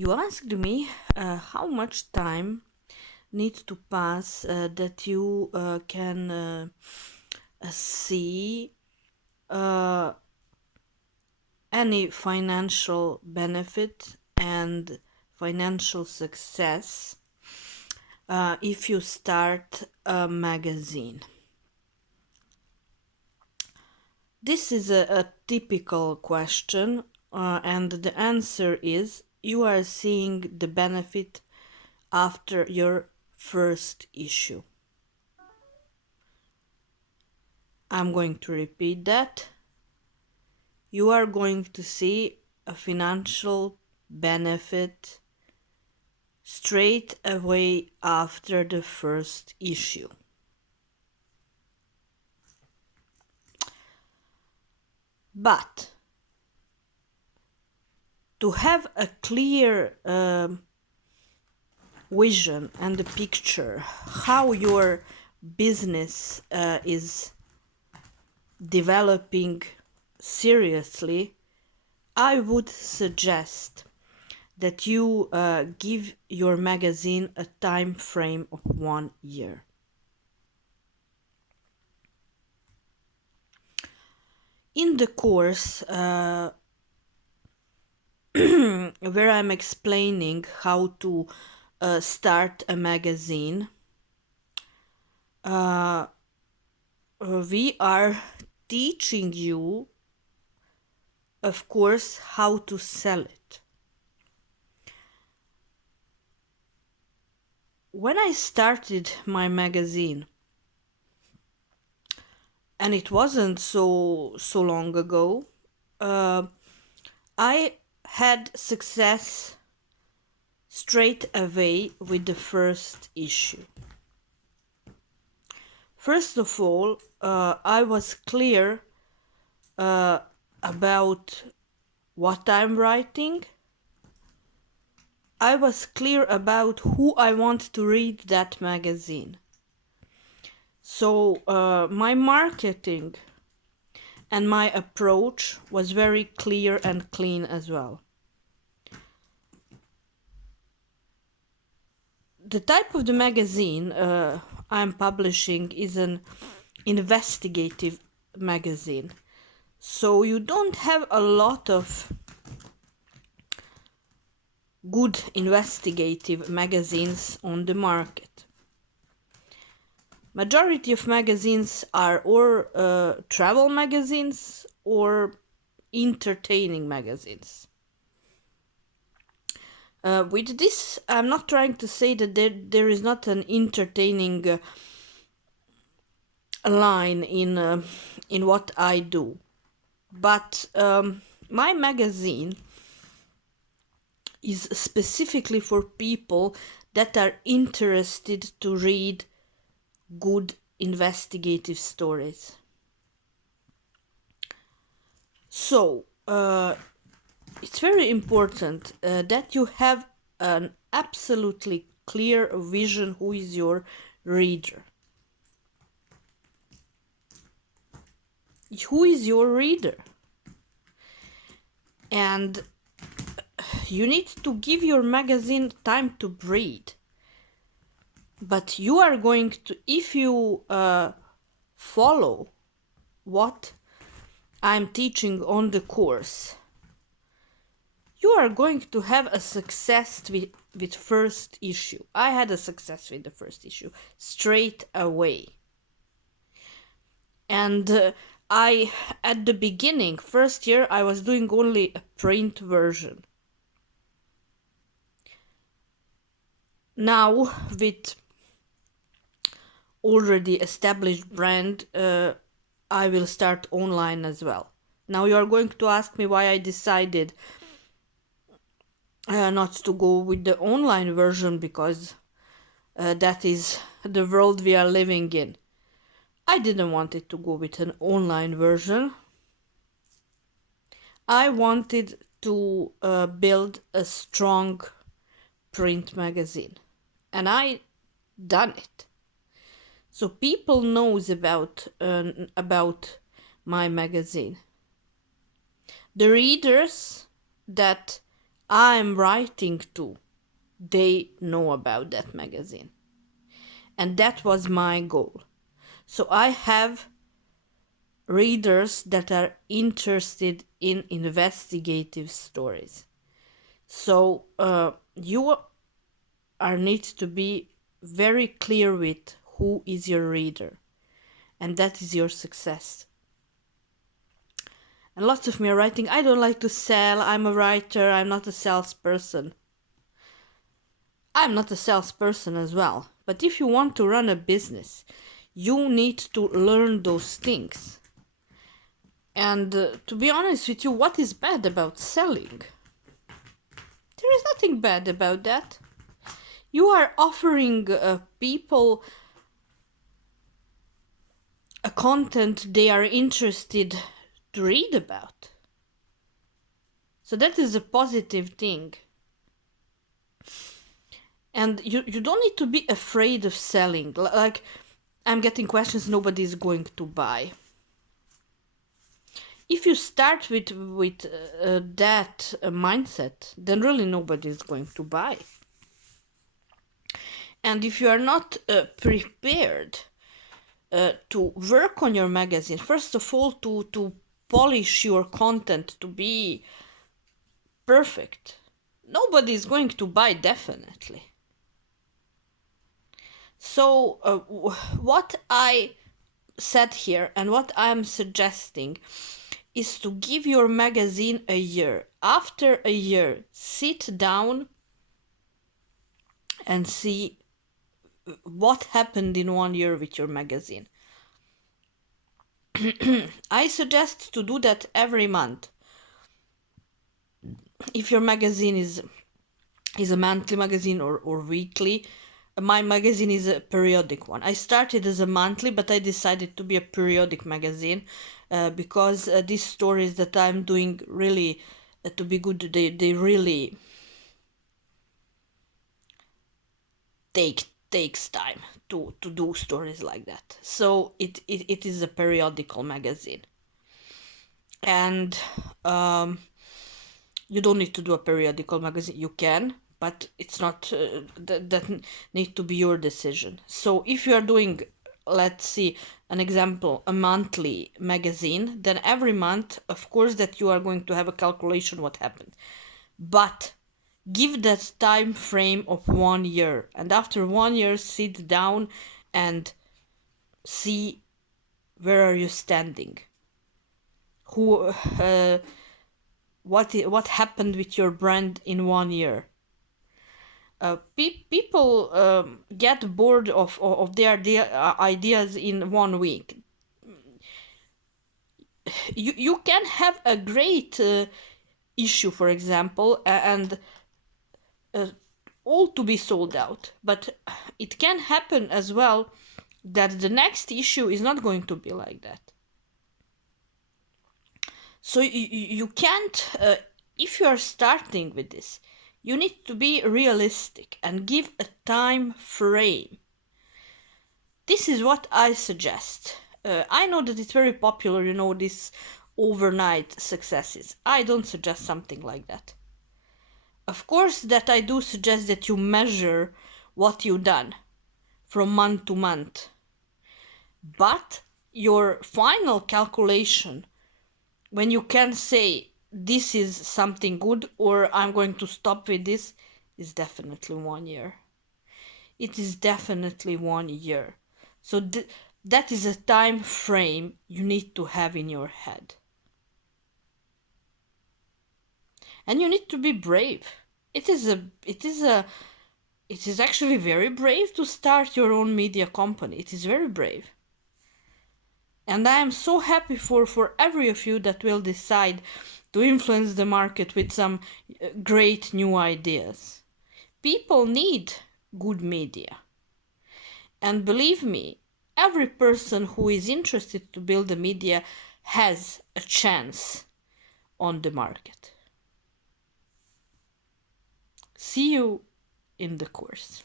You asked me how much time needs to pass that you can see uh, any financial benefit and financial success if you start a magazine. This is a typical question, and the answer is you are seeing the benefit after your first issue. I'm going to repeat that. You are going to see a financial benefit straight away after the first issue. But to have a clear vision and a picture how your business is developing seriously, I would suggest that you give your magazine a time frame of 1 year. In the course where I'm explaining how to start a magazine, we are teaching you, of course, how to sell it. When I started my magazine, and it wasn't so long ago, I had success straight away with the first issue. First of all, I was clear about what I'm writing. I was clear about who I want to read that magazine. So my marketing and my approach was very clear and clean as well. The type of the magazine I'm publishing is an investigative magazine. So you don't have a lot of good investigative magazines on the market. Majority of magazines are or travel magazines or entertaining magazines. With this, I'm not trying to say that there is not an entertaining line in what I do, but my magazine is specifically for people that are interested to read good investigative stories. So it's very important that you have an absolutely clear vision who is your reader. Who is your reader? And you need to give your magazine time to breathe. But you are going to, if you follow what I'm teaching on the course, you are going to have a success with first issue. I had a success with the first issue straight away. And I, at the beginning, first year, I was doing only a print version. Now, with already established brand, I will start online as well. Now you are going to ask me why I decided not to go with the online version, because that is the world we are living in. I didn't want it to go with an online version. I wanted to build a strong print magazine, and I done it. So people knows about my magazine. The readers that I'm writing to, they know about that magazine. And that was my goal. So I have readers that are interested in investigative stories. So you are need to be very clear with who is your reader, and that is your success. And lots of me are writing, I don't like to sell, I'm a writer, I'm not a salesperson. I'm not a salesperson as well. But if you want to run a business, you need to learn those things. And to be honest with you, what is bad about selling? There is nothing bad about that. You are offering people a content they are interested to read about. So that is a positive thing. And you don't need to be afraid of selling. Like, I'm getting questions nobody is going to buy. If you start with that mindset, then really nobody is going to buy. And if you are not prepared to work on your magazine, first of all, to polish your content to be perfect, nobody is going to buy, definitely. So what I said here and what I'm suggesting is to give your magazine a year. After a year, sit down and see what happened in 1 year with your magazine. I suggest to do that every month. If your magazine is a monthly magazine or weekly, my magazine is a periodic one. I started as a monthly, but I decided to be a periodic magazine because these stories that I'm doing really to be good, they really takes time to do stories like that. So it is a periodical magazine. And you don't need to do a periodical magazine. You can, but it's not that need to be your decision. So if you are doing, let's see an example, a monthly magazine, then every month, of course, that you are going to have a calculation what happened. But give that time frame of 1 year, and after 1 year, sit down and see where are you standing. What happened with your brand in 1 year? People get bored of their ideas in 1 week. You can have a great issue, for example, and all to be sold out, but it can happen as well that the next issue is not going to be like that. So you can't, if you are starting with this, you need to be realistic and give a time frame. This is what I suggest. I know that it's very popular, these overnight successes. I don't suggest something like that. Of course that I do suggest that you measure what you've done from month to month. But your final calculation, when you can say this is something good or I'm going to stop with this, is definitely 1 year. It is definitely 1 year. So that is a time frame you need to have in your head. And you need to be brave. It is actually very brave to start your own media company. It is very brave. And I am so happy for every of you that will decide to influence the market with some great new ideas. People need good media. And believe me, every person who is interested to build a media has a chance on the market. See you in the course.